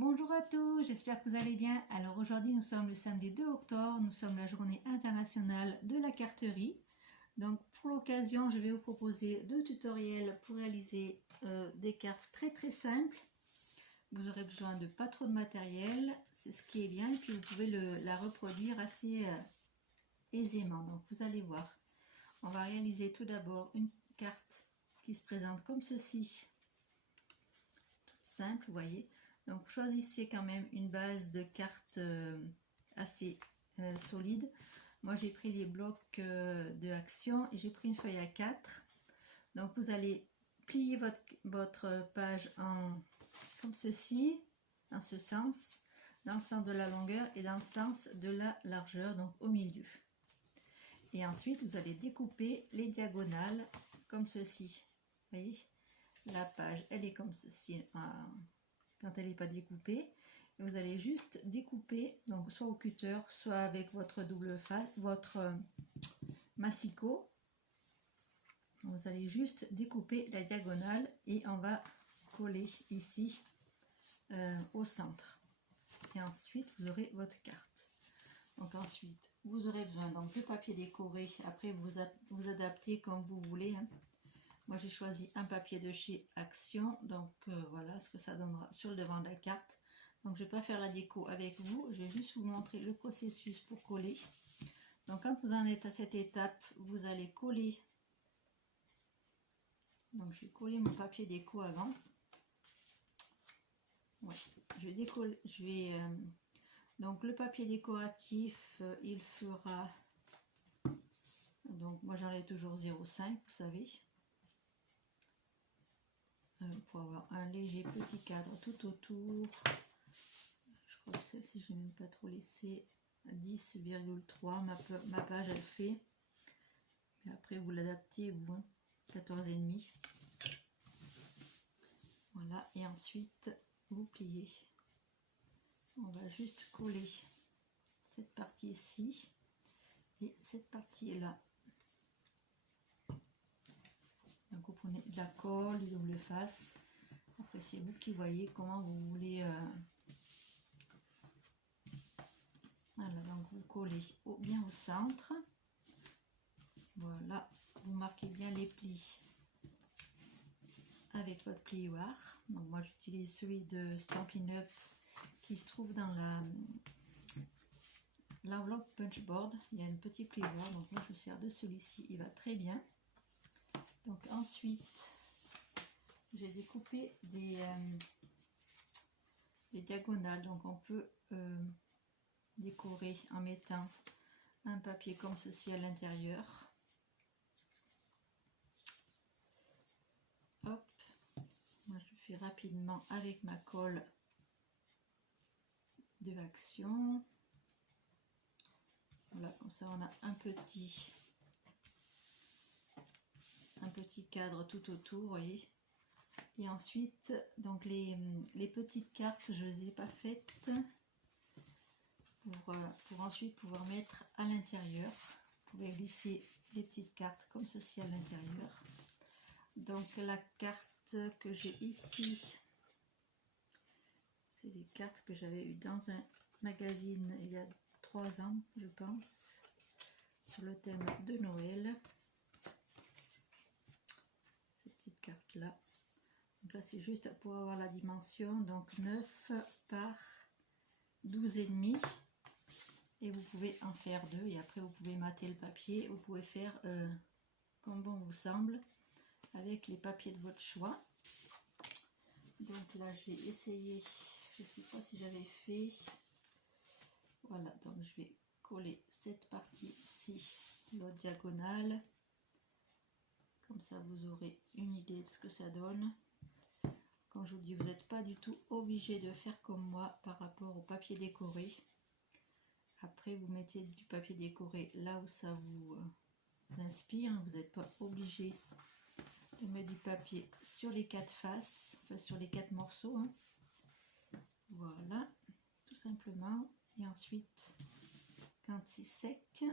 Bonjour à tous, j'espère que vous allez bien. Alors aujourd'hui nous sommes le samedi 2 octobre, nous sommes la journée internationale de la carterie. Donc pour l'occasion je vais vous proposer deux tutoriels pour réaliser des cartes très simples. Vous aurez besoin de pas trop de matériel, c'est ce qui est bien, et puis vous pouvez la reproduire assez aisément. Donc vous allez voir, on va réaliser tout d'abord une carte qui se présente comme ceci, toute simple, vous voyez. Donc choisissez quand même une base de cartes assez solide. Moi j'ai pris les blocs de action et j'ai pris une feuille A4. Donc vous allez plier votre page comme ceci, dans ce sens, dans le sens de la longueur et dans le sens de la largeur, donc au milieu. Et ensuite vous allez découper les diagonales comme ceci. Vous voyez, la page elle est comme ceci. Quand elle n'est pas découpée, et vous allez juste découper, donc soit au cutter, soit avec votre double face, votre massicot. Vous allez juste découper la diagonale et on va coller ici au centre. Et ensuite vous aurez votre carte. Donc ensuite vous aurez besoin donc de papier décoré. Après vous adaptez comme vous voulez, hein. Moi j'ai choisi un papier de chez Action, donc voilà ce que ça donnera sur le devant de la carte. Donc je ne vais pas faire la déco avec vous, je vais juste vous montrer le processus pour coller. Donc quand vous en êtes à cette étape, vous allez coller. Donc je vais coller mon papier déco avant. Ouais, donc le papier décoratif, il fera, donc moi j'en ai toujours 0,5, vous savez. Pour avoir un léger petit cadre tout autour. Je crois que celle-ci je n'ai même pas trop laissé, 10,3 ma page elle fait. Mais après vous l'adaptez vous, hein, 14,5. Voilà, et ensuite vous pliez. On va juste coller cette partie ici et cette partie là. Donc vous prenez de la colle, du double face. Après c'est vous qui voyez comment vous voulez. Voilà, donc vous collez bien au centre. Voilà, vous marquez bien les plis avec votre plioir. Donc moi j'utilise celui de Stampin' Up qui se trouve dans l'enveloppe punchboard. Il y a un petit plioir, donc moi je sers de celui-ci, il va très bien. Donc ensuite j'ai découpé des diagonales, donc on peut décorer en mettant un papier comme ceci à l'intérieur. Hop, moi je fais rapidement avec ma colle de Action. Voilà, comme ça on a un petit cadre tout autour, vous voyez. Et ensuite, donc les petites cartes, je ne les ai pas faites pour ensuite pouvoir mettre à l'intérieur. Vous pouvez glisser les petites cartes comme ceci à l'intérieur. Donc la carte que j'ai ici, c'est des cartes que j'avais eues dans un magazine il y a 3 ans, je pense, sur le thème de Noël. Ces petites cartes là. Donc là c'est juste pour avoir la dimension, donc 9 par 12,5. Et vous pouvez en faire 2 et après vous pouvez mater le papier. Vous pouvez faire comme bon vous semble avec les papiers de votre choix. Donc là je vais essayer, je ne sais pas si j'avais fait. Voilà, donc je vais coller cette partie-ci, l'autre diagonale. Comme ça vous aurez une idée de ce que ça donne. Comme je vous dis, vous n'êtes pas du tout obligé de faire comme moi par rapport au papier décoré. Après vous mettez du papier décoré là où ça vous inspire. Vous n'êtes pas obligé de mettre du papier sur les 4 faces, enfin sur les 4 morceaux, hein. Voilà, tout simplement. Et ensuite quand c'est sec,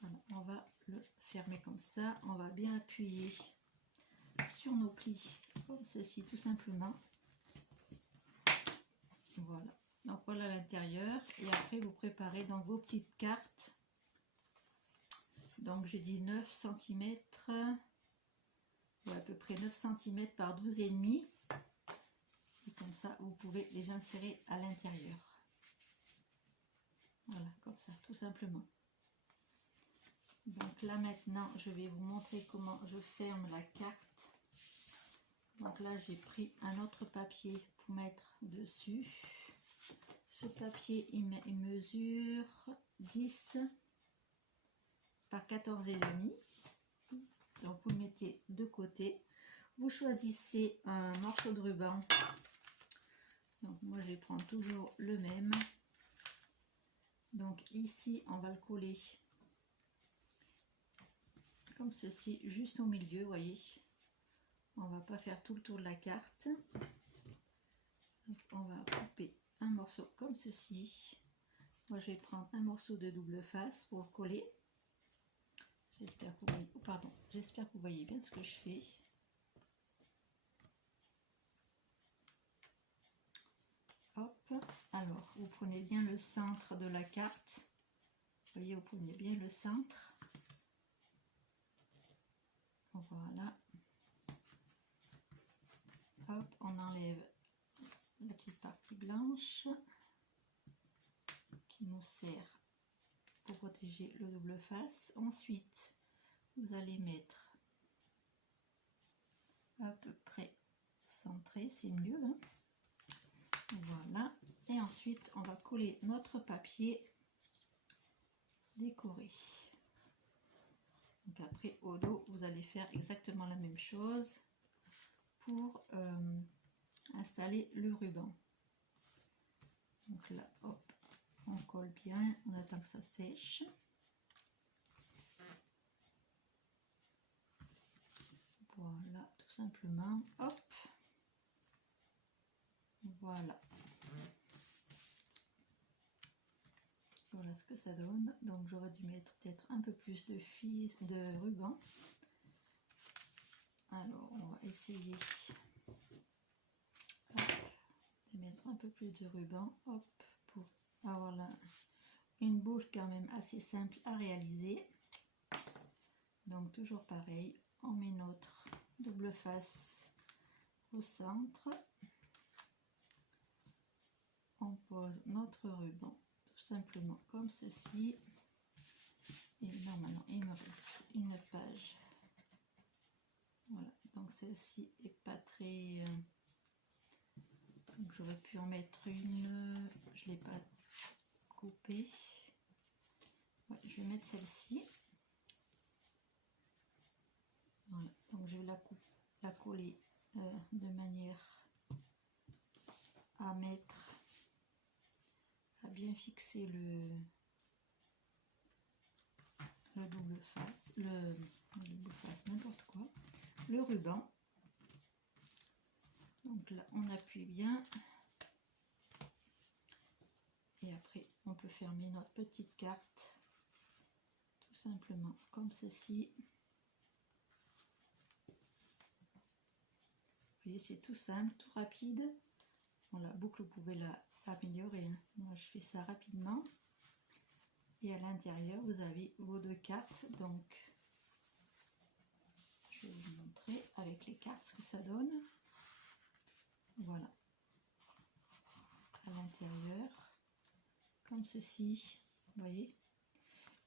voilà, on va le fermer comme ça. On va bien appuyer sur nos plis comme ceci tout simplement. Voilà, donc voilà l'intérieur. Et après vous préparez donc vos petites cartes. Donc j'ai dit 9 cm, à peu près 9 cm par 12,5. Et comme ça vous pouvez les insérer à l'intérieur. Voilà, comme ça, tout simplement. Donc là maintenant je vais vous montrer comment je ferme la carte. Donc là j'ai pris un autre papier pour mettre dessus. Ce papier il mesure 10 par 14,5. Donc vous le mettez de côté. Vous choisissez un morceau de ruban. Donc moi je vais prendre toujours le même. Donc ici on va le coller comme ceci, juste au milieu, vous voyez. On va pas faire tout le tour de la carte. Donc, on va couper un morceau comme ceci. Moi je vais prendre un morceau de double face pour coller. J'espère que vous voyez, pardon, j'espère que vous voyez bien ce que je fais. Hop, alors vous prenez bien le centre de la carte. Vous voyez, vous prenez bien le centre. Voilà. Hop, on enlève la petite partie blanche qui nous sert pour protéger le double face. Ensuite, vous allez mettre à peu près centré, c'est mieux, hein. Voilà. Et ensuite, on va coller notre papier décoré. Donc après, au dos, vous allez faire exactement la même chose pour installer le ruban. Donc là, hop, on colle bien, on attend que ça sèche. Voilà, tout simplement, hop, voilà. Voilà ce que ça donne. Donc j'aurais dû mettre peut-être un peu plus de ruban. Alors on va essayer de mettre un peu plus de ruban, hop, pour avoir là une boucle quand même assez simple à réaliser. Donc toujours pareil, on met notre double face au centre, on pose notre ruban tout simplement comme ceci, et normalement il me reste une page. Voilà, donc celle-ci est pas très, donc j'aurais pu en mettre une, je l'ai pas coupée. Ouais, je vais mettre celle-ci. Voilà, donc je vais la coller de manière à mettre, à bien fixer le double face, le double face, n'importe quoi, le ruban. Donc là on appuie bien et après on peut fermer notre petite carte tout simplement comme ceci. Vous voyez, c'est tout simple, tout rapide. Bon, la boucle vous pouvez améliorer, hein. Moi je fais ça rapidement. Et à l'intérieur vous avez vos deux cartes. Donc je vais vous montrer avec les cartes ce que ça donne. Voilà, à l'intérieur comme ceci, vous voyez.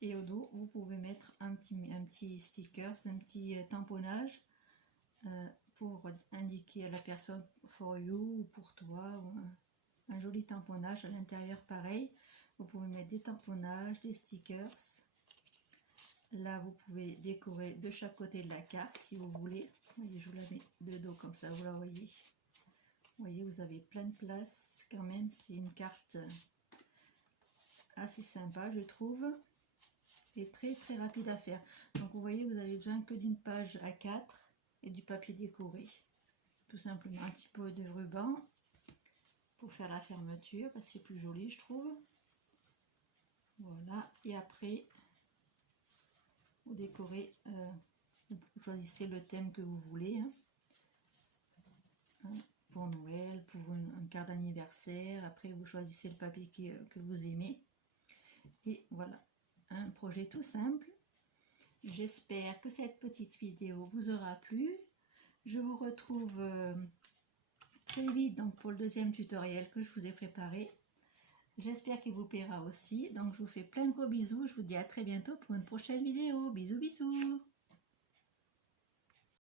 Et au dos vous pouvez mettre un petit sticker, un petit tamponnage pour indiquer à la personne for you ou pour toi, ou un joli tamponnage. À l'intérieur pareil, vous pouvez mettre des tamponnages, des stickers. Là vous pouvez décorer de chaque côté de la carte si vous voulez. Vous voyez, je vous la mets de dos comme ça, vous la voyez. Vous voyez, vous avez plein de place quand même. C'est une carte assez sympa je trouve, et très très rapide à faire. Donc vous voyez, vous avez besoin que d'une page A4 et du papier décoré, tout simplement un petit peu de ruban pour faire la fermeture parce que c'est plus joli je trouve. Voilà, et après vous décorez, vous choisissez le thème que vous voulez, hein. Pour Noël, pour une carte d'anniversaire. Après, vous choisissez le papier que vous aimez. Et voilà, un projet tout simple. J'espère que cette petite vidéo vous aura plu. Je vous retrouve très vite donc, pour le deuxième tutoriel que je vous ai préparé. J'espère qu'il vous plaira aussi. Donc, je vous fais plein de gros bisous. Je vous dis à très bientôt pour une prochaine vidéo. Bisous, bisous.